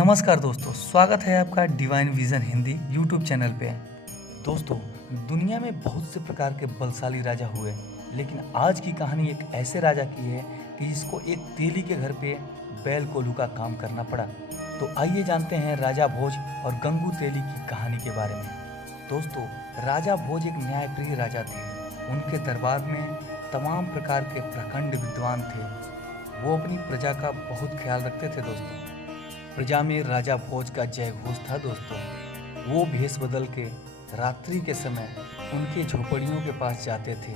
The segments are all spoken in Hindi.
नमस्कार दोस्तों, स्वागत है आपका divine vision Hindi YouTube channel पे। दोस्तों, दुनिया में बहुत से प्रकार के बलशाली राजा हुए, लेकिन आज की कहानी एक ऐसे राजा की है कि जिसको एक तेली के घर पे बैल कोल्हू का काम करना पड़ा। तो आइए जानते हैं राजा भोज और गंगू तेली की कहानी के बारे में। दोस्तों, राजा भोज एक न्यायप्रिय राजा थे। उनके दरबार में तमाम प्रकार के प्रखंड विद्वान थे। वो अपनी प्रजा का बहुत ख्याल रखते थे। दोस्तों, प्रजा में राजा भोज का जय घोष था। दोस्तों, वो भेष बदल के रात्रि के समय उनके झोपड़ियों के पास जाते थे।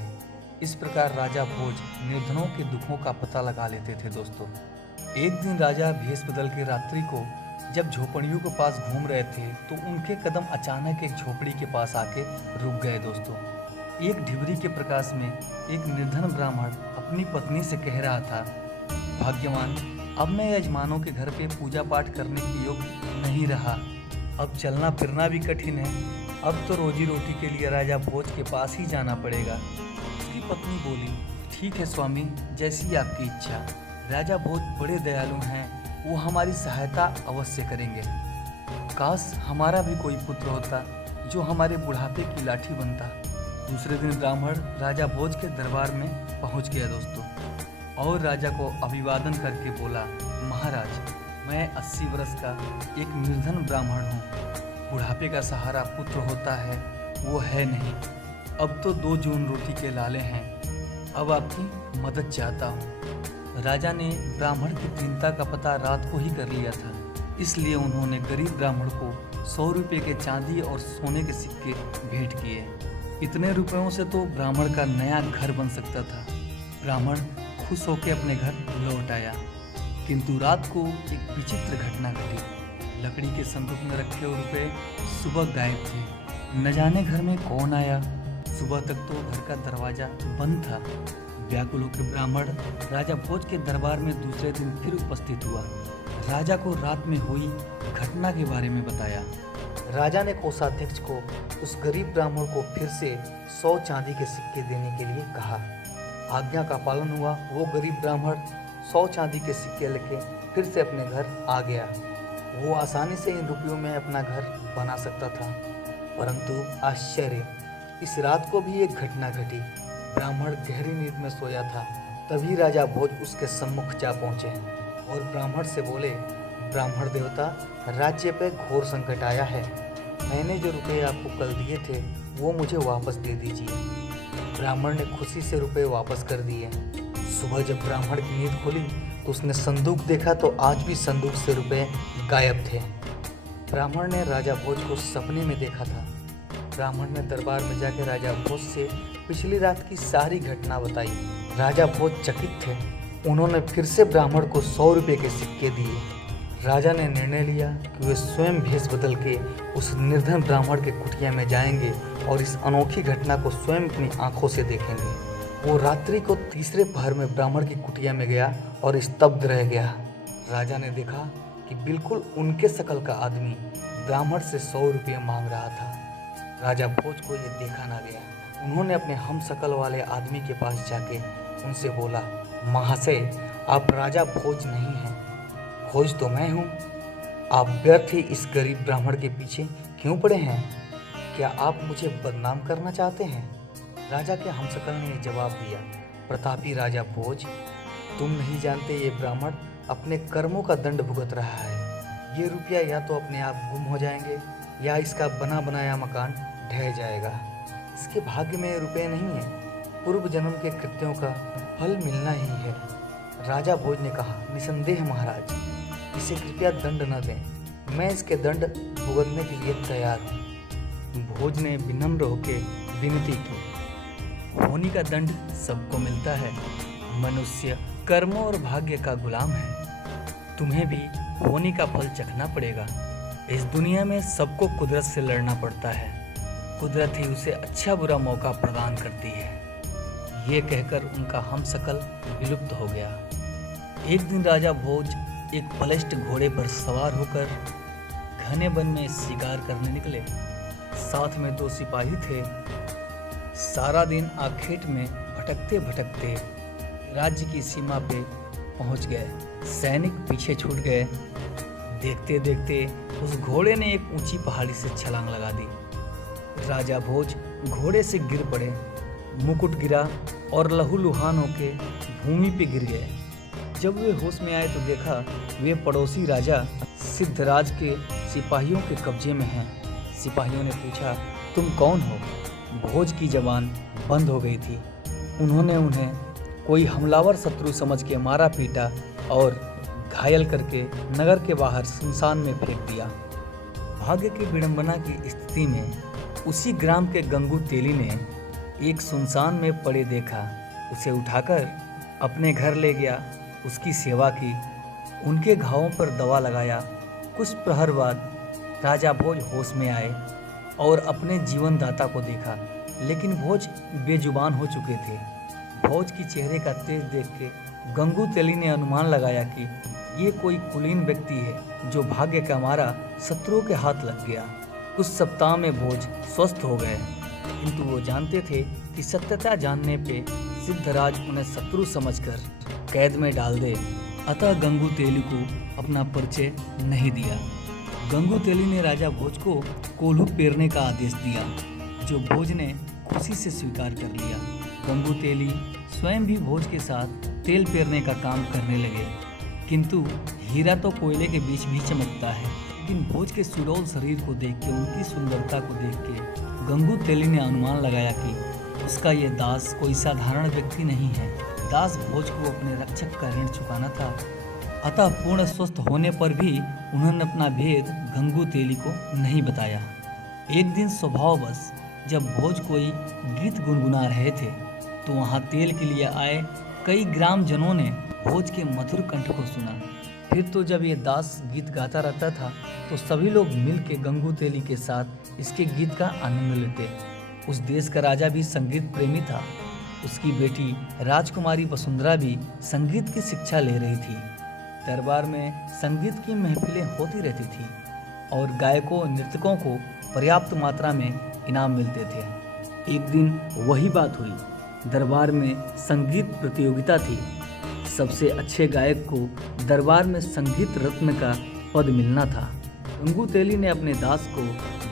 इस प्रकार राजा भोज निर्धनों के दुखों का पता लगा लेते थे। दोस्तों, एक दिन राजा भेष बदल के रात्रि को जब झोपड़ियों के पास घूम रहे थे तो उनके कदम अचानक एक झोपड़ी के पास आके रुक गए। दोस्तों, एक ढिबरी के प्रकाश में एक निर्धन ब्राह्मण अपनी पत्नी से कह रहा था, भाग्यवान, अब मैं यजमानों के घर पे पूजा पाठ करने के योग्य नहीं रहा। अब चलना फिरना भी कठिन है। अब तो रोजी रोटी के लिए राजा भोज के पास ही जाना पड़ेगा। उसकी पत्नी बोली, ठीक है स्वामी, जैसी आपकी इच्छा। राजा भोज बड़े दयालु हैं, वो हमारी सहायता अवश्य करेंगे। काश हमारा भी कोई पुत्र होता जो हमारे बुढ़ापे की लाठी बनता। दूसरे दिन ब्राह्मण राजा भोज के दरबार में पहुंच गया। दोस्तों, और राजा को अभिवादन करके बोला, महाराज, मैं 80 वर्ष का एक निर्धन ब्राह्मण हूँ। बुढ़ापे का सहारा पुत्र होता है, वो है नहीं। अब तो 2 जून रोटी के लाले हैं। अब आपकी मदद चाहता हूँ। राजा ने ब्राह्मण की दीनता का पता रात को ही कर लिया था, इसलिए उन्होंने गरीब ब्राह्मण को 100 रुपये के चांदी और सोने के सिक्के भेंट किए। इतने रुपयों से तो ब्राह्मण का नया घर बन सकता था। ब्राह्मण खुश होकर अपने घर लौट आया, किंतु रात को एक विचित्र घटना घटी। लकड़ी के संदूक में रखे हुए रुपए सुबह गायब थे। न जाने घर में कौन आया। सुबह तक तो घर का दरवाजा बंद था। व्याकुल होकर ब्राह्मण राजा भोज के दरबार में दूसरे दिन फिर उपस्थित हुआ। राजा को रात में हुई घटना के बारे में बताया। राजा ने कोषाध्यक्ष को उस गरीब ब्राह्मण को फिर से 100 चांदी के सिक्के देने के लिए कहा। आज्ञा का पालन हुआ। वो गरीब ब्राह्मण 100 चांदी के सिक्के लेके फिर से अपने घर आ गया। वो आसानी से इन रुपयों में अपना घर बना सकता था, परंतु आश्चर्य, इस रात को भी एक घटना घटी। ब्राह्मण गहरी नींद में सोया था। तभी राजा भोज उसके सम्मुख जा पहुंचे और ब्राह्मण से बोले, ब्राह्मण देवता, राज्य पे घोर संकट आया है। मैंने जो रुपये आपको कल दिए थे वो मुझे वापस दे दीजिए। ब्राह्मण ने खुशी से रुपये वापस कर दिए। सुबह जब ब्राह्मण की नींद खुली तो उसने संदूक देखा तो आज भी संदूक से रुपये गायब थे। ब्राह्मण ने राजा भोज को सपने में देखा था। ब्राह्मण ने दरबार में जाकर राजा भोज से पिछली रात की सारी घटना बताई। राजा भोज चकित थे। उन्होंने फिर से ब्राह्मण को 100 रुपये के सिक्के दिए। राजा ने निर्णय लिया कि वे स्वयं भेष बदल के उस निर्धन ब्राह्मण के कुटिया में जाएंगे और इस अनोखी घटना को स्वयं अपनी आंखों से देखेंगे। वो रात्रि को तीसरे पहर में ब्राह्मण की कुटिया में गया और स्तब्ध रह गया। राजा ने देखा कि बिल्कुल उनके शकल का आदमी ब्राह्मण से 100 रुपये मांग रहा था। राजा भोज को ये देखा ना गया। उन्होंने अपने हम शकल वाले आदमी के पास जाके उनसे बोला, महाशय, आप राजा भोज नहीं हैं, भोज तो मैं हूँ। आप व्यर्थ ही इस गरीब ब्राह्मण के पीछे क्यों पड़े हैं? क्या आप मुझे बदनाम करना चाहते हैं? राजा के हमशक्ल ने जवाब दिया, प्रतापी राजा भोज, तुम नहीं जानते ये ब्राह्मण अपने कर्मों का दंड भुगत रहा है। ये रुपया या तो अपने आप गुम हो जाएंगे या इसका बना बनाया मकान ढह जाएगा। इसके भाग्य में रुपये नहीं है, पूर्व जन्म के कृत्यों का फल मिलना ही है। राजा भोज ने कहा, निसंदेह महाराज, इसे कृपया दंड न दें। मैं इसके दंड भुगतने के लिए तैयार हूँ। भोज ने विनम्र होकर विनती की, होनी का दंड सबको मिलता है। मनुष्य कर्मों और भाग्य का गुलाम है। तुम्हें भी होनी का फल चखना पड़ेगा। इस दुनिया में सबको कुदरत से लड़ना पड़ता है। कुदरत ही उसे अच्छा बुरा मौका प्रदान करती है। ये कहकर उनका हमशक्ल विलुप्त हो गया। एक दिन राजा भोज एक बलिष्ठ घोड़े पर सवार होकर घने वन में शिकार करने निकले। साथ में 2 सिपाही थे। सारा दिन आखेट में भटकते भटकते राज्य की सीमा पे पहुंच गए। सैनिक पीछे छूट गए। देखते देखते उस घोड़े ने एक ऊंची पहाड़ी से छलांग लगा दी। राजा भोज घोड़े से गिर पड़े, मुकुट गिरा और लहूलुहान होके भूमि पे गिर गए। जब वे होश में आए तो देखा वे पड़ोसी राजा सिद्धराज के सिपाहियों के कब्जे में हैं। सिपाहियों ने पूछा, तुम कौन हो? भोज की जबान बंद हो गई थी। उन्होंने उन्हें कोई हमलावर शत्रु समझ के मारा पीटा और घायल करके नगर के बाहर सुनसान में फेंक दिया। भाग्य की विडंबना की स्थिति में उसी ग्राम के गंगू तेली ने एक सुनसान में पड़े देखा, उसे उठाकर अपने घर ले गया, उसकी सेवा की, उनके घावों पर दवा लगाया। कुछ प्रहर बाद राजा भोज होश में आए और अपने जीवनदाता को देखा, लेकिन भोज बेजुबान हो चुके थे। भोज की चेहरे का तेज देख के गंगू तेली ने अनुमान लगाया कि ये कोई कुलीन व्यक्ति है जो भाग्य का मारा शत्रुओं के हाथ लग गया। कुछ सप्ताह में भोज स्वस्थ हो गए, किंतु वो जानते थे कि सत्यता जानने पे सिद्धराज उन्हें शत्रु समझकर कैद में डाल दे। अतः गंगू तेली को अपना परिचय नहीं दिया। गंगू तेली ने राजा भोज को कोल्हू पेरने का आदेश दिया, जो भोज ने खुशी से स्वीकार कर लिया। गंगू तेली स्वयं भी भोज के साथ तेल पेरने का काम करने लगे, किंतु हीरा तो कोयले के बीच भी चमकता है। लेकिन भोज के सुडौल शरीर को देख के, उनकी सुंदरता को देख के गंगू तेली ने अनुमान लगाया कि उसका ये दास कोई साधारण व्यक्ति नहीं है। दास भोज को अपने रक्षक का ऋण चुकाना था। अतः पूर्ण स्वस्थ होने पर भी उन्होंने अपना भेद गंगू तेली को नहीं बताया। एक दिन स्वभाववश जब भोज कोई गीत गुनगुना रहे थे तो वहाँ तेल के लिए आए कई ग्रामजनों ने भोज के मधुर कंठ को सुना। फिर तो जब ये दास गीत गाता रहता था तो सभी लोग मिल के गंगू तेली के साथ इसके गीत का आनंद लेते। उस देश का राजा भी संगीत प्रेमी था। उसकी बेटी राजकुमारी वसुंधरा भी संगीत की शिक्षा ले रही थी। दरबार में संगीत की महफिलें होती रहती थी और गायकों नृतकों को पर्याप्त मात्रा में इनाम मिलते थे। एक दिन वही बात हुई। दरबार में संगीत प्रतियोगिता थी। सबसे अच्छे गायक को दरबार में संगीत रत्न का पद मिलना था। गंगू तेली ने अपने दास को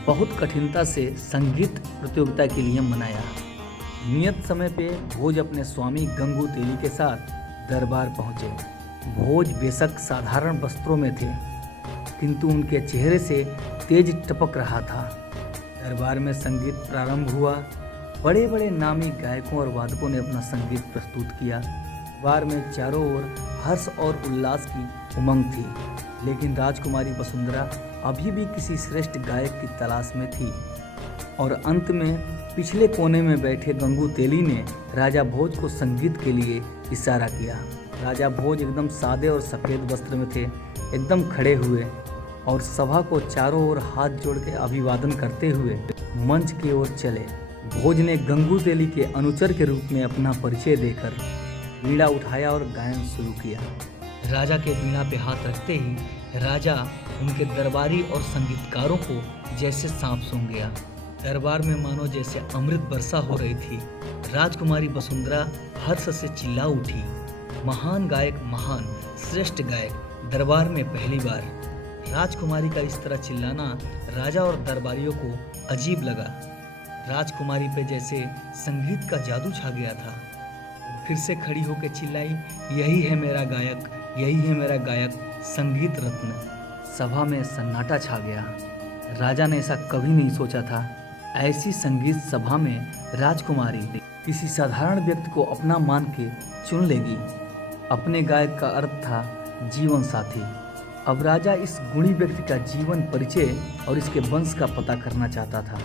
बहुत कठिनता से संगीत प्रतियोगिता के लिए मनाया। नियत समय पे भोज अपने स्वामी गंगू तेली के साथ दरबार पहुँचे। भोज बेशक साधारण वस्त्रों में थे, किंतु उनके चेहरे से तेज टपक रहा था। दरबार में संगीत प्रारंभ हुआ। बड़े बड़े नामी गायकों और वादकों ने अपना संगीत प्रस्तुत किया। दरबार में चारों ओर हर्ष और उल्लास की उमंग थी, लेकिन राजकुमारी वसुंधरा अभी भी किसी श्रेष्ठ गायक की तलाश में थी। और अंत में पिछले कोने में बैठे गंगू तेली ने राजा भोज को संगीत के लिए इशारा किया। राजा भोज एकदम सादे और सफ़ेद वस्त्र में थे, एकदम खड़े हुए और सभा को चारों ओर हाथ जोड़ के अभिवादन करते हुए मंच की ओर चले। भोज ने गंगू तेली के अनुचर के रूप में अपना परिचय देकर वीणा उठाया और गायन शुरू किया। राजा के वीणा पे हाथ रखते ही राजा उनके दरबारी और संगीतकारों को जैसे सांप सूंघ गया। दरबार में मानो जैसे अमृत वर्षा हो रही थी। राजकुमारी वसुंधरा हर्ष से चिल्ला उठी, महान गायक, महान श्रेष्ठ गायक। दरबार में पहली बार राजकुमारी का इस तरह चिल्लाना राजा और दरबारियों को अजीब लगा। राजकुमारी पे जैसे संगीत का जादू छा गया था। फिर से खड़ी होकर चिल्लाई, यही है मेरा गायक, यही है मेरा गायक, संगीत रत्न। सभा में सन्नाटा छा गया। राजा ने ऐसा कभी नहीं सोचा था। ऐसी संगीत सभा में राजकुमारी किसी साधारण व्यक्ति को अपना मान के चुन लेगी। अपने गायक का अर्थ था जीवन साथी। अब राजा इस गुणी व्यक्ति का जीवन परिचय और इसके वंश का पता करना चाहता था।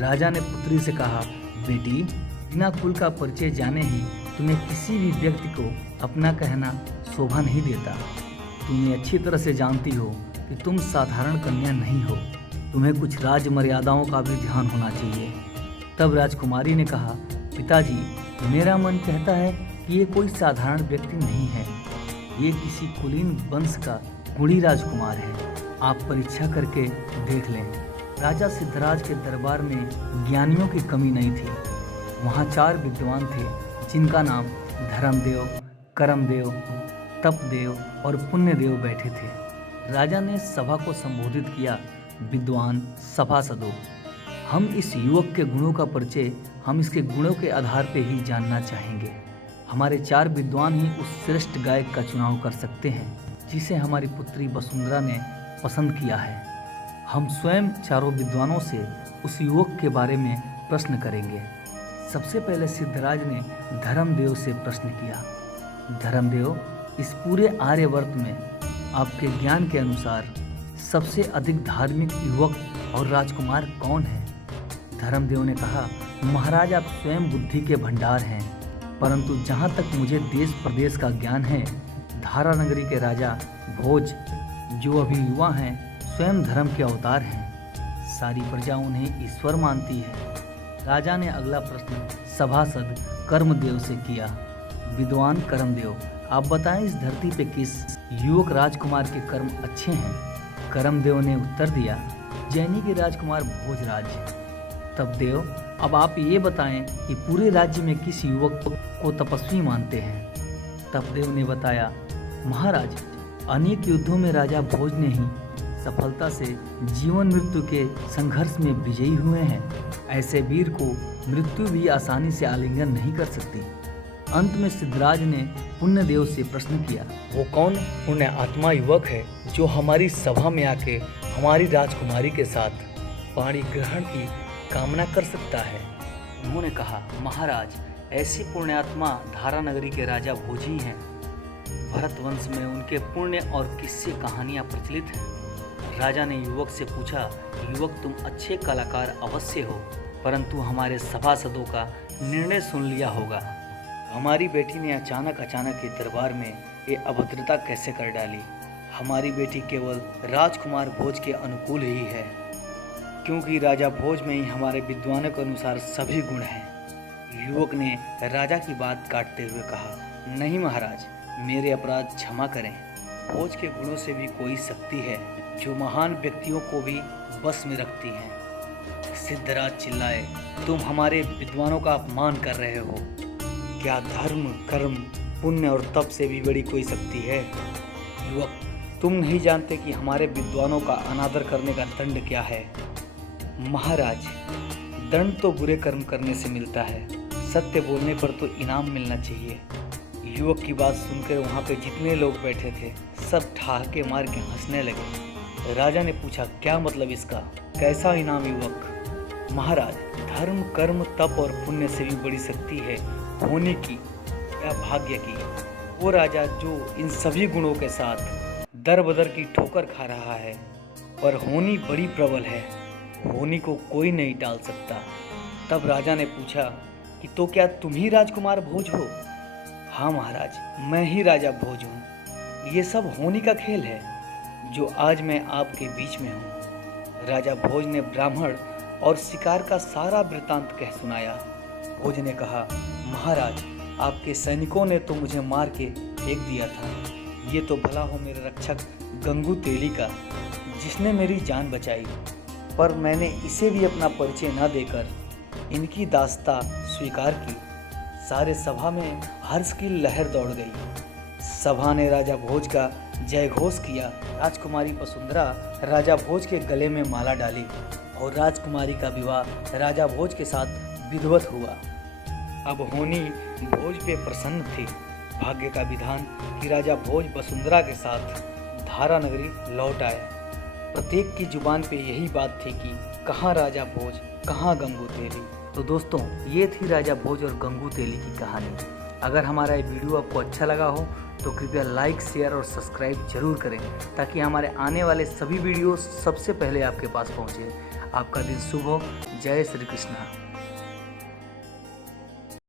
राजा ने पुत्री से कहा, बेटी, बिना कुल का परिचय जाने ही तुम्हें किसी भी व्यक्ति को अपना कहना शोभा नहीं देता। तुम्हें अच्छी तरह से जानती हो कि तुम साधारण कन्या नहीं हो। तुम्हें कुछ राज मर्यादाओं का भी ध्यान होना चाहिए। तब राजकुमारी ने कहा, पिताजी, मेरा मन कहता है कि ये कोई साधारण व्यक्ति नहीं है। ये किसी कुलीन वंश का गुणी राजकुमार है। आप परीक्षा करके देख लें। राजा सिद्धराज के दरबार में ज्ञानियों की कमी नहीं थी। वहाँ 4 विद्वान थे, जिनका नाम धर्मदेव, कर्मदेव, तपदेव और पुण्यदेव बैठे थे। राजा ने सभा को संबोधित किया, विद्वान सभासदों, हम इस युवक के गुणों का परिचय हम इसके गुणों के आधार पर ही जानना चाहेंगे। हमारे 4 विद्वान ही उस श्रेष्ठ गायक का चुनाव कर सकते हैं जिसे हमारी पुत्री वसुंधरा ने पसंद किया है। हम स्वयं चारों विद्वानों से उस युवक के बारे में प्रश्न करेंगे। सबसे पहले सिद्धराज ने धर्मदेव से प्रश्न किया, धर्मदेव, इस पूरे आर्यवर्त में आपके ज्ञान के अनुसार सबसे अधिक धार्मिक युवक और राजकुमार कौन है? धर्मदेव ने कहा, महाराज, आप स्वयं बुद्धि के भंडार हैं, परंतु जहाँ तक मुझे देश प्रदेश का ज्ञान है, धारा नगरी के राजा भोज जो अभी युवा हैं, स्वयं धर्म के अवतार हैं। सारी प्रजा उन्हें ईश्वर मानती है। राजा ने अगला प्रश्न सभासद कर्मदेव से किया, विद्वान कर्मदेव, आप बताएं इस धरती पे किस युवक राजकुमार के कर्म अच्छे हैं? कर्मदेव ने उत्तर दिया, जैनी के राजकुमार भोजराज। तब देव, अब आप ये बताएं कि पूरे राज्य में किस युवक को तपस्वी मानते हैं? तब देव ने बताया, महाराज, अनेक युद्धों में राजा भोज ने ही सफलता से जीवन मृत्यु के संघर्ष में विजयी हुए हैं। ऐसे वीर को मृत्यु भी आसानी से आलिंगन नहीं कर सकती। अंत में सिद्धराज ने पुण्यदेव से प्रश्न किया, वो कौन पुण्य आत्मा युवक है जो हमारी सभा में आके हमारी राजकुमारी के साथ पाणी ग्रहण की कामना कर सकता है? उन्होंने कहा, महाराज, ऐसी पुण्यात्मा धारा नगरी के राजा भोज ही हैं। भरत वंश में उनके पुण्य और किस्से कहानियां प्रचलित हैं। राजा ने युवक से पूछा, युवक, तुम अच्छे कलाकार अवश्य हो, परंतु हमारे सभासदों का निर्णय सुन लिया होगा। हमारी बेटी ने अचानक के दरबार में ये अभद्रता कैसे कर डाली? हमारी बेटी केवल राजकुमार भोज के अनुकूल ही है, क्योंकि राजा भोज में ही हमारे विद्वानों के अनुसार सभी गुण हैं। युवक ने राजा की बात काटते हुए कहा, नहीं महाराज, मेरे अपराध क्षमा करें। भोज के गुणों से भी कोई शक्ति है जो महान व्यक्तियों को भी बस में रखती है। सिद्धराज चिल्लाए, तुम हमारे विद्वानों का अपमान कर रहे हो। क्या धर्म, कर्म, पुण्य और तप से भी बड़ी कोई शक्ति है? युवक, तुम नहीं जानते कि हमारे विद्वानों का अनादर करने का दंड क्या है? महाराज, दंड तो बुरे कर्म करने से मिलता है, सत्य बोलने पर तो इनाम मिलना चाहिए। युवक की बात सुनकर वहाँ पे जितने लोग बैठे थे सब ठहाके मार के हंसने लगे। राजा ने पूछा, क्या मतलब इसका? कैसा इनाम युवक? महाराज, धर्म, कर्म, तप और पुण्य से भी बड़ी शक्ति है होने की या भाग्य की। वो राजा जो इन सभी गुणों के साथ दर बदर की ठोकर खा रहा है, पर होनी बड़ी प्रबल है, होनी को कोई नहीं टाल सकता। तब राजा ने पूछा कि तो क्या तुम ही राजकुमार भोज हो? हाँ महाराज, मैं ही राजा भोज हूँ। ये सब होनी का खेल है जो आज मैं आपके बीच में हूँ। राजा भोज ने ब्राह्मण और शिकार का सारा वृतांत कह सुनाया। भोज ने कहा, महाराज, आपके सैनिकों ने तो मुझे मार के फेंक दिया था। ये तो भला हो मेरे रक्षक गंगू तेली का, जिसने मेरी जान बचाई, पर मैंने इसे भी अपना परिचय न देकर इनकी दास्ता स्वीकार की। सारे सभा में हर्ष की लहर दौड़ गई। सभा ने राजा भोज का जय घोष किया। राजकुमारी वसुंधरा राजा भोज के गले में माला डाली और राजकुमारी का विवाह राजा भोज के साथ विधिवत हुआ। अब होनी भोज पे प्रसन्न थी। भाग्य का विधान कि राजा भोज वसुंधरा के साथ धारा नगरी लौट आए। प्रत्येक की जुबान पे यही बात थी कि कहाँ राजा भोज, कहाँ गंगू तेली। तो दोस्तों, ये थी राजा भोज और गंगू तेली की कहानी। अगर हमारा ये वीडियो आपको अच्छा लगा हो तो कृपया लाइक, शेयर और सब्सक्राइब जरूर करें, ताकि हमारे आने वाले सभी वीडियो सबसे पहले आपके पास पहुँचे। आपका दिन शुभ हो। जय श्री कृष्णा।